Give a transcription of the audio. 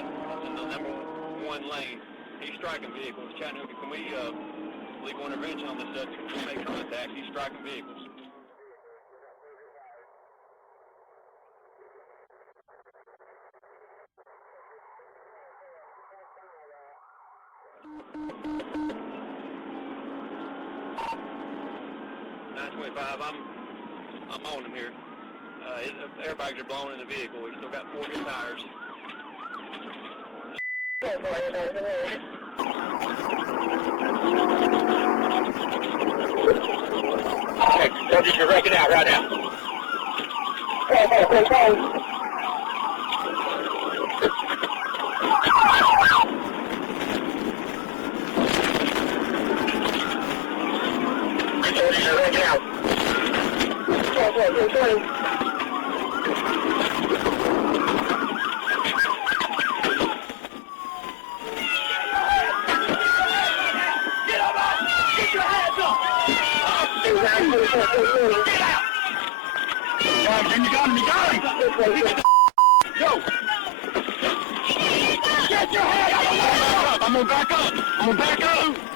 in the number 1 lane. He's striking vehicles. Chattanooga, can we legal intervention on this subject? Can we make contact? He's striking vehicles. I'm on him here. His airbags are blown in the vehicle. He's still got 4 good tires. Okay, subject, you're wrecking out right now. You're wrecking out. You got him! Go! Get your head up! I'm gonna back up!